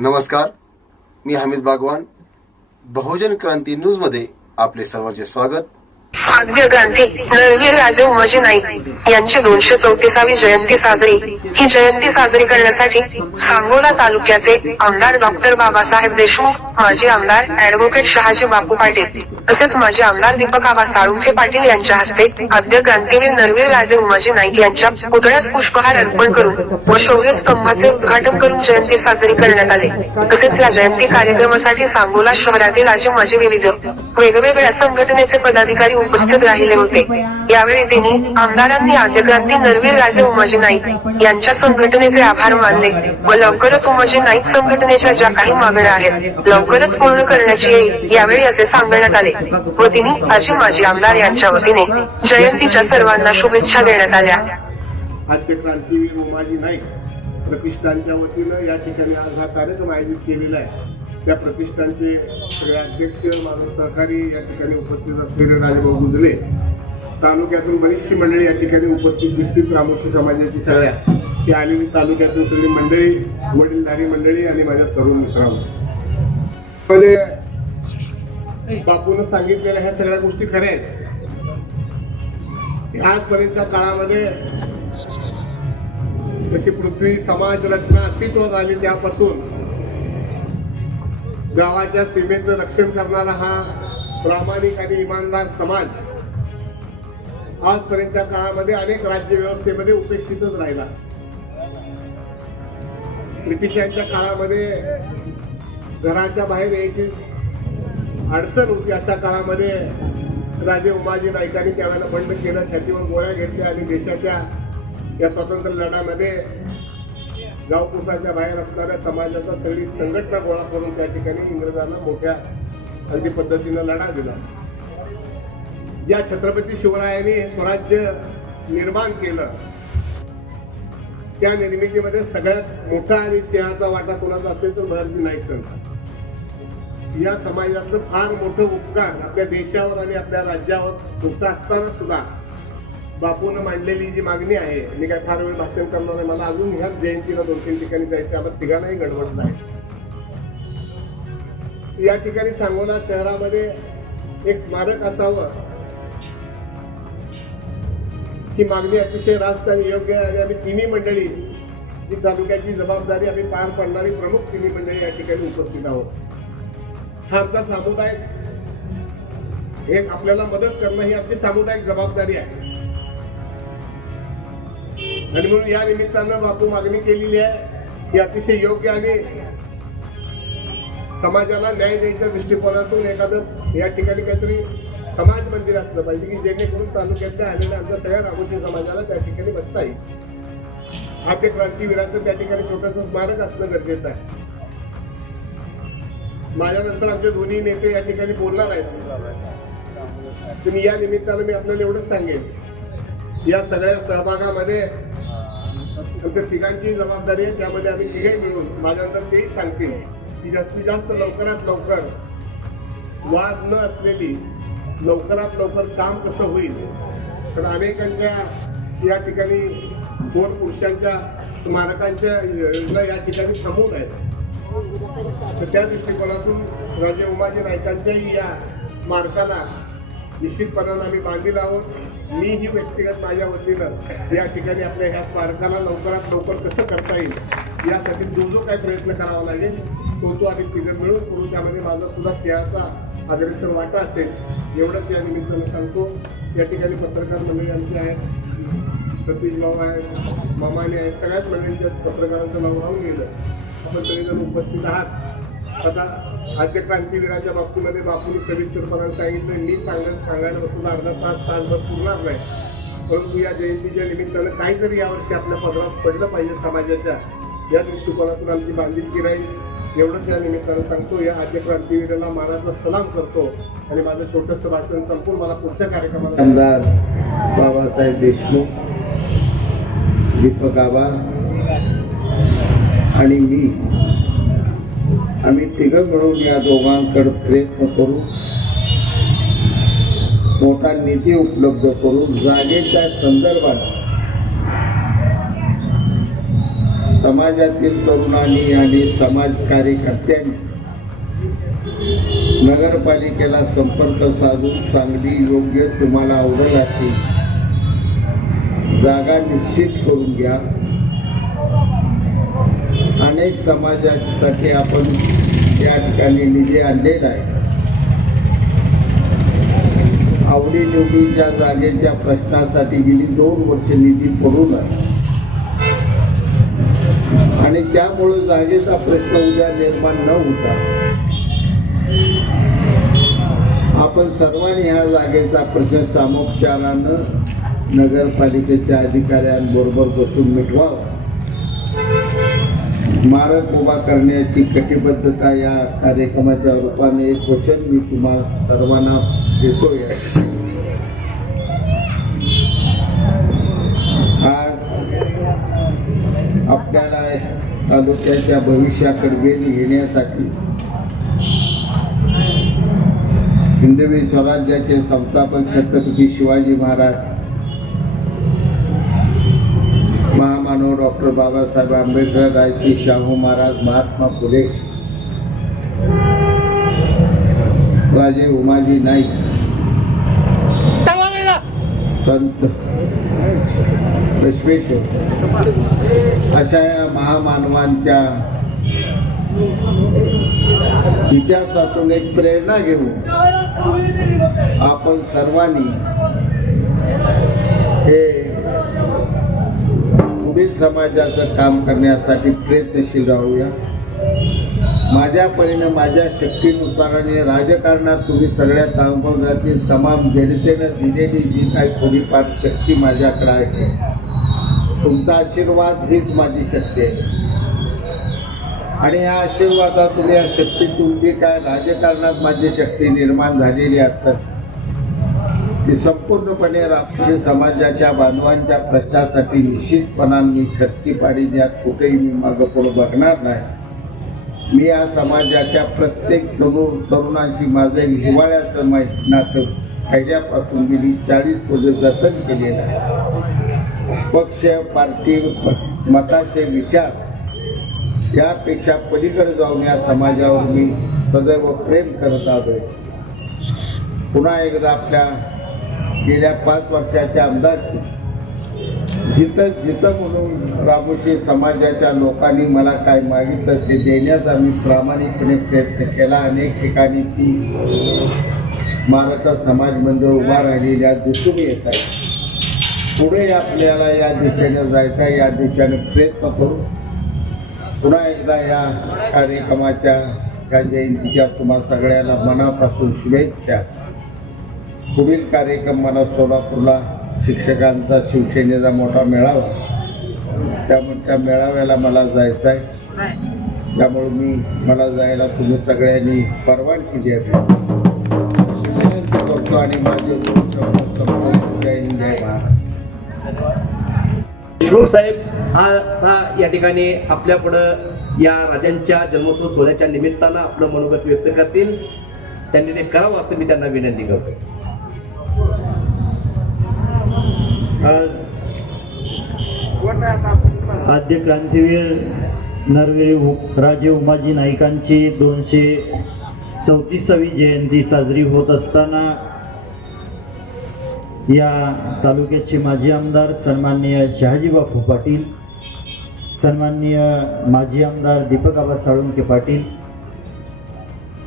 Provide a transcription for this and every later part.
नमस्कार मी हमीद बागवान. बहुजन क्रांती न्यूजमध्ये आपले सर्वांचे स्वागत. आद्य क्रांती नरवीर राजे उमाजी नाईक यांची दोनशे चौतीसावी जयंती साजरी. ही जयंती साजरी करण्यासाठी सांगोला तालुक्याचे आमदार डॉक्टर बाबासाहेब देशमुख माजी आमदार ऍडव्होकेट शहाजी बापू पाटील तसेच माजी आमदार दीपक आबा साळुंखे पाटील यांच्या हस्ते आद्य क्रांतीवीर नरवीर राजे उमाजी नाईक यांच्या पुतळ्यास पुष्पहार अर्पण करून व शौर्य स्तंभाचे उद्घाटन करून जयंती साजरी करण्यात आली. तसेच या जयंती कार्यक्रमासाठी सांगोला शहरातील आजी माजी विविध वेगवेगळ्या संघटनेचे पदाधिकारी उपस्थित राहिले होते. यावेळी त्यांनी आमदारांनी आद्यक्रांती नरवीर राजे उमाजी नाईक यांच्या संघटनेचे आभार मानले व लवकरच उमाजी नाईक संघटनेच्या ज्या काही मागण्या आहेत लवकरच पूर्ण करण्याची येईल यावेळी असे सांगण्यात आले व तिने आजी माजी आमदार यांच्या वतीने जयंतीच्या सर्वांना शुभेच्छा देण्यात आल्या. उमाजी नाईक प्रतिष्ठानच्या वतीनं या ठिकाणी आज हा कार्यक्रम आयोजित केलेला आहे. त्या प्रतिष्ठानचे सगळे अध्यक्ष मानव सहकारी या ठिकाणी उपस्थित असलेले राजेभाऊ गुजले. तालुक्यातून बरीचशी मंडळी या ठिकाणी उपस्थित दिसतील रामोशी समाजाची सगळ्या. ती आलेली तालुक्यातून सगळी मंडळी वडीलधारी मंडळी आणि माझ्या तरुण मित्रांनो. म्हणजे मध्ये बापून सांगितलेल्या ह्या सगळ्या गोष्टी खऱ्या आहेत. आजपर्यंतच्या काळामध्ये जशी पृथ्वी समाज रचना अस्तित्वात आली त्यापासून गावाच्या सीमेचं रक्षण करणारा हा प्रामाणिक आणि इमानदार समाज आजपर्यंतच्या काळामध्ये अनेक राज्य व्यवस्थेमध्ये उपेक्षितच राहिला. ब्रिटिशांच्या काळामध्ये घराच्या बाहेर यायची अडचण होती. अशा काळामध्ये राजे उमाजी नाईकांनी त्यावेळेला बंड केलं. छातीवर गोळ्या घेतल्या आणि देशाच्या या स्वातंत्र्य लढ्यामध्ये गावपुसाच्या बाहेर असणाऱ्या समाजाचा सगळी संघटना गोळा करून त्या ठिकाणी इंग्रजांना मोठ्या अगदी पद्धतीनं लढा दिला. ज्या छत्रपती शिवरायांनी हे स्वराज्य निर्माण केलं त्या निर्मितीमध्ये सगळ्यात मोठा आणि सिंहाचा वाटा कोणाचा असेल तर महर्षी नाईक या समाजाचं फार मोठं उपकार आपल्या देशावर आणि आपल्या राज्यावर मोठं असताना सुद्धा बापून मांडलेली जी मागणी आहे मी काय फार वेळ भाषण करणार नाही मला अजून ह्याच जयंतीला दोन तीन ठिकाणी जायचं आपण तिघांनाही गडबडलं आहे या ठिकाणी सांगोला शहरामध्ये एक स्मारक असावं ही मागणी अतिशय रास्त आणि योग्य आहे आणि आम्ही तिन्ही मंडळी ही तालुक्याची जबाबदारी आम्ही पार पाडणारी प्रमुख तिन्ही मंडळी या ठिकाणी उपस्थित आहोत. हा आमचा सामुदायिक एक आपल्याला मदत करणं ही आमची सामुदायिक जबाबदारी आहे. आणि म्हणून या निमित्तानं बापू मागणी केलेली आहे ही अतिशय योग्य आणि समाजाला न्याय द्यायच्या दृष्टिकोनातून एखादं या ठिकाणी काहीतरी समाज मंदिर असलं पाहिजे की जेणेकरून तालुक्यातल्या आलेल्या आमच्या सगळ्या रामोशी समाजाला त्या ठिकाणी बसता येईल. आपल्या क्रांतीवीरांचं त्या ठिकाणी छोटस स्मारक असणं गरजेचं आहे. माझ्यानंतर आमचे दोन्ही नेते या ठिकाणी बोलणार आहेत. तुम्ही या निमित्तानं मी आपल्याला एवढंच सांगेन. या सगळ्या सहभागामध्ये आमच्या तिघांची जबाबदारी आहे त्यामध्ये आम्ही तिघे मिळून माझ्यानंतर तेही सांगतील की जास्तीत जास्त लवकरात लवकर वाद न असलेली लवकरात लवकर काम कसं होईल? तर अनेकांच्या या ठिकाणी दोन पुरुषांच्या स्मारकांच्या योजना या ठिकाणी थांबवून आहेत. तर त्या दृष्टिकोनातून राजे उमाजी नायकांच्याही या स्मारकाला निश्चितपणानं आम्ही बांधील आहोत. मी ही व्यक्तिगत माझ्या वतीनं या ठिकाणी आपल्या ह्या स्मारकाला लवकरात लवकर कसं करता येईल यासाठी जो जो काही प्रयत्न करावा लागेल तो तो आम्ही तिघं मिळून करू. त्यामध्ये माझा सुद्धा सिंहाचा अग्रेसर वाटा असेल एवढंच या निमित्तानं सांगतो. या ठिकाणी पत्रकार मंडळी आमचे आहेत. सतीश भाऊ आहेत मामाने आहेत सगळ्याच मंडळींच्या पत्रकारांचं नाव राहून गेलं. आपण सगळेजण उपस्थित आहात. आता आजच्या क्रांतीवीराच्या बाबतीमध्ये बापूंनी सविस्तरपणाने सांगितलं. मी सांगत सांगायला तुला अर्धा तास तासभर पुरणार नाही. परंतु या जयंतीच्या निमित्तानं काहीतरी यावर्षी आपल्या पदरात पडलं पाहिजे समाजाच्या. या दृष्टिकोनातून आमची बांधिलकी राहील एवढंच या निमित्तानं सांगतो. या आद्य क्रांतीवीराला मानाचा सलाम करतो. आणि माझं छोटंसं भाषण संपून मला पुढच्या कार्यक्रमाला आमदार बाबासाहेब देशमुख दीपक आबा आणि मी आम्ही तिघं मिळून या दोघांकडे प्रयत्न करू. मोठा निधी उपलब्ध करून जागेच्या संदर्भात समाजातील तरुणांनी आणि समाज कार्यकर्त्यांनी नगरपालिकेला संपर्क साधून चांगली योग्य तुम्हाला आवडेल अशी जागा निश्चित करून घ्या. अनेक समाजासाठी आपण या ठिकाणी निधी आणलेला आहे. आवडीनिवडीच्या जागेच्या प्रश्नासाठी गेली दोन वर्ष निधी पडून आहे. आणि त्यामुळं जागेचा प्रश्न उद्या निर्माण न होता. आपण सर्वांनी ह्या जागेचा प्रश्न सामोपचारानं नगरपालिकेच्या अधिकाऱ्यांबरोबर बसून मिटवावा. स्मारक उभा करण्याची कटिबद्धता या कार्यक्रमाच्या रूपाने एक वचन मी तुम्हाला सर्वांना देतोय. आज आपल्याला तालुक्याच्या भविष्याकडे वेध घेण्यासाठी हिंदवी स्वराज्याचे संस्थापक छत्रपती शिवाजी महाराज महामानव डॉक्टर बाबासाहेब आंबेडकर रायश्री शाहू महाराज महात्मा फुले राजे उमाजी नाईक संत विश्वेश्वर अशा या महामानवांच्या इतिहासातून एक प्रेरणा घेऊन आपण सर्वांनी हे समाजाचं काम करण्यासाठी प्रयत्नशील राहूया. माझ्या परीनं माझ्या शक्तीनुसाराने राजकारणात तुम्ही सगळ्या तांबवण्यातील तमाम जनतेनं दिलेली जी काही थोडीफार शक्ती माझ्याकडे आहे तुमचा आशीर्वाद हीच माझी शक्ती आहे. आणि या आशीर्वादातून या शक्तीतून जी काय राजकारणात माझी शक्ती निर्माण झालेली असतात की संपूर्णपणे राष्ट्रीय समाजाच्या बांधवांच्या प्रश्नासाठी निश्चितपणाने मी खच्ची पाडी ज्यात कुठेही मी मागं पुढं बघणार नाही. मी या समाजाच्या प्रत्येक तरुण तरुणांशी माझं हिवाळ्याचं मै- नातं पहिल्यापासून गेली चाळीस वर्ष जतन केलेलं आहे. पक्ष पार्टी मताचे विचार यापेक्षा पलीकडे जाऊन या समाजावर मी सदैव प्रेम करत आलोय. पुन्हा एकदा आपल्या गेल्या पाच वर्षाच्या आमदार. जिथं जिथं म्हणून रामोशी समाजाच्या लोकांनी मला काय मागितलं ते देण्याचा मी प्रामाणिकपणे प्रयत्न केला. अनेक ठिकाणी ती महाराष्ट्र समाज मंदिर उभा राहिलेली आज दिसून येत आहे. पुढे आपल्याला या दिशेने जायचं आहे. या दिशेने प्रयत्न करू. पुन्हा एकदा या कार्यक्रमाच्या या जयंतीच्या तुम्हाला सगळ्यांना मनापासून शुभेच्छा. पुढील कार्यक्रम मला सोलापूरला शिक्षकांचा शिवसेनेचा मोठा मेळावा. त्यामुळे त्या मेळाव्याला मला जायचं आहे. त्यामुळे मी मला जायला तुम्ही सगळ्यांनी परवानगी द्यावी. करतो आणि माझे दोन जय हिंद जय देशमुख साहेब हा या ठिकाणी आपल्या पुढं या राजांच्या जन्मोत्सव सोहळ्याच्या निमित्तानं आपलं मनोगत व्यक्त करतील. त्यांनी ते करावं असं मी त्यांना विनंती करतो आज आद्य क्रांतीवीर नरवे राजे उमाजी नाईकांची दोनशे चौतीसावी जयंती साजरी होत असताना या तालुक्याचे माजी आमदार सन्माननीय शहाजी बापू पाटील सन्माननीय माजी आमदार दीपक आबा साळुंके पाटील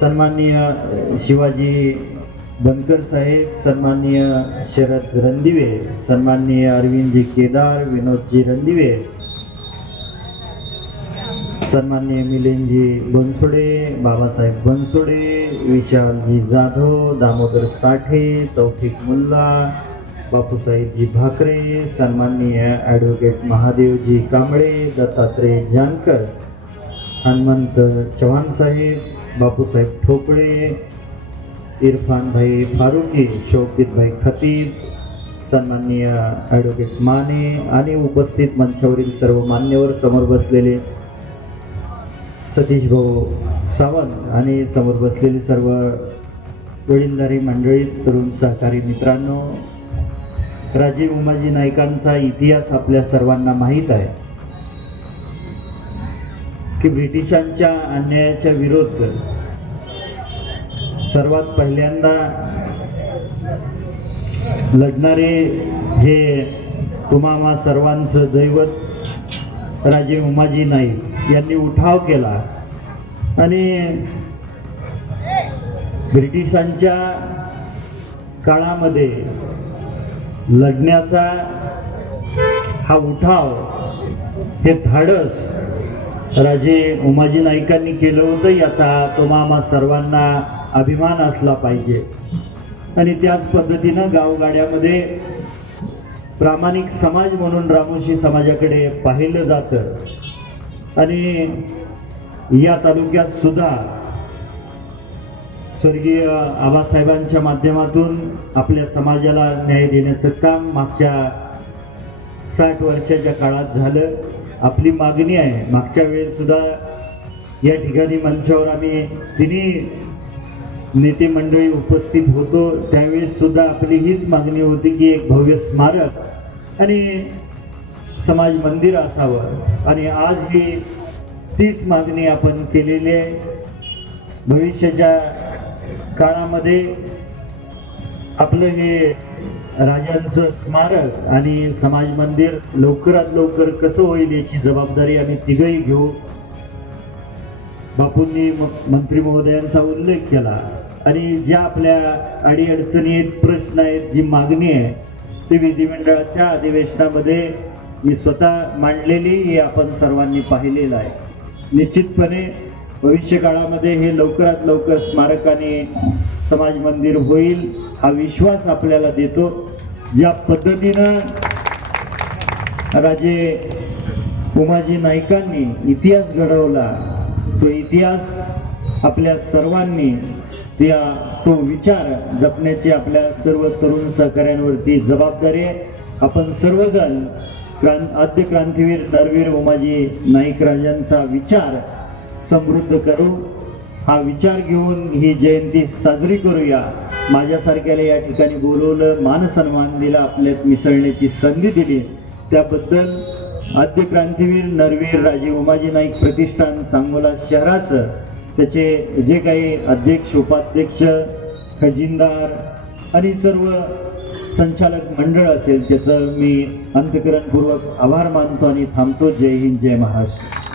सन्माननीय शिवाजी बनकर साहेब सन्माननीय शरद रणदिवे सन्माननीय अरविंदजी केदार विनोदजी रणदिवे सन्माननीय मिलिंदजी बनसोडे बाबासाहेब बनसोडे विशालजी जाधव दामोदर साठे तौफिक मुल्ला बापूसाहेबजी भाकरे सन्माननीय ॲडव्होकेट महादेवजी कांबळे दत्तात्रय जानकर हनुमंत चव्हाण साहेब बापूसाहेब ठोकळे इरफान भाई फारुकी शौकित भाई खतीब सन्माननीय ॲडव्होकेट माने आणि उपस्थित मंचावरील सर्व मान्यवर समोर बसलेले सतीश भाऊ सावंत आणि समोर बसलेली सर्व वडीलधारी मंडळी तरुण सहकारी मित्रांनो राजीव उमाजी नाईकांचा इतिहास आपल्या सर्वांना माहीत आहे की ब्रिटिशांच्या अन्यायाच्या विरोध कर सर्वात पहिल्यांदा लढणारे हे तुम्हा सर्वांचं दैवत राजे उमाजी नाईक यांनी उठाव केला. आणि ब्रिटिशांच्या काळामध्ये लढण्याचा हा उठाव हे धाडस राजे उमाजी नाईकांनी केलं होतं याचा तुम्हा सर्वांना अभिमान असला पाहिजे. आणि त्याच पद्धतीनं गावगाड्यामध्ये प्रामाणिक समाज म्हणून रामोशी समाजाकडे पाहिलं जातं. आणि या तालुक्यात सुद्धा स्वर्गीय आबासाहेबांच्या माध्यमातून आपल्या समाजाला न्याय देण्याचं काम मागच्या साठ वर्षाच्या काळात झालं. आपली मागणी आहे. मागच्या वेळेस सुद्धा या ठिकाणी मंचावर आम्ही तिन्ही नेते मंडळी उपस्थित होतो. त्यावेळेस सुद्धा आपली हीच मागणी होती की एक भव्य स्मारक आणि समाज मंदिर असावं. आणि आज ही तीच मागणी आपण केलेली आहे. भविष्याच्या काळामध्ये आपलं हे राजांचं स्मारक आणि समाज मंदिर लवकरात लवकर कसं होईल याची जबाबदारी आम्ही तिघही घेऊ. बापूंनी म- मंत्री महोदयांचा उल्लेख केला. आणि ज्या आपल्या अडीअडचणी आहेत प्रश्न आहेत जी मागणी आहे ती विधिमंडळाच्या अधिवेशनामध्ये मी स्वतः मांडलेली हे आपण सर्वांनी पाहिलेलं आहे. निश्चितपणे भविष्यकाळामध्ये हे लवकरात लवकर स्मारकाने समाज मंदिर होईल हा विश्वास आपल्याला देतो. ज्या पद्धतीनं राजे उमाजी नाईकांनी इतिहास घडवला तो इतिहास आपल्या सर्वांनी त्या तो विचार जपण्याची आपल्या सर्व तरुण सहकाऱ्यांवरती जबाबदारी आहे. आपण सर्वजण क्रां आद्य क्रांतीवीर दरवीर उमाजी नाईक राजांचा विचार समृद्ध करू. हा विचार घेऊन ही जयंती साजरी करूया. माझ्यासारख्याला या ठिकाणी बोलवलं मानसन्मान दिला आपल्यात मिसळण्याची संधी दिली. त्याबद्दल आद्य क्रांतीवीर नरवीर राजे उमाजी नाईक प्रतिष्ठान सांगोला शहराचं त्याचे जे काही अध्यक्ष उपाध्यक्ष खजिनदार आणि सर्व संचालक मंडळ असेल त्याचं मी अंतकरणपूर्वक आभार मानतो आणि थांबतो. जय हिंद जय महाराष्ट्र.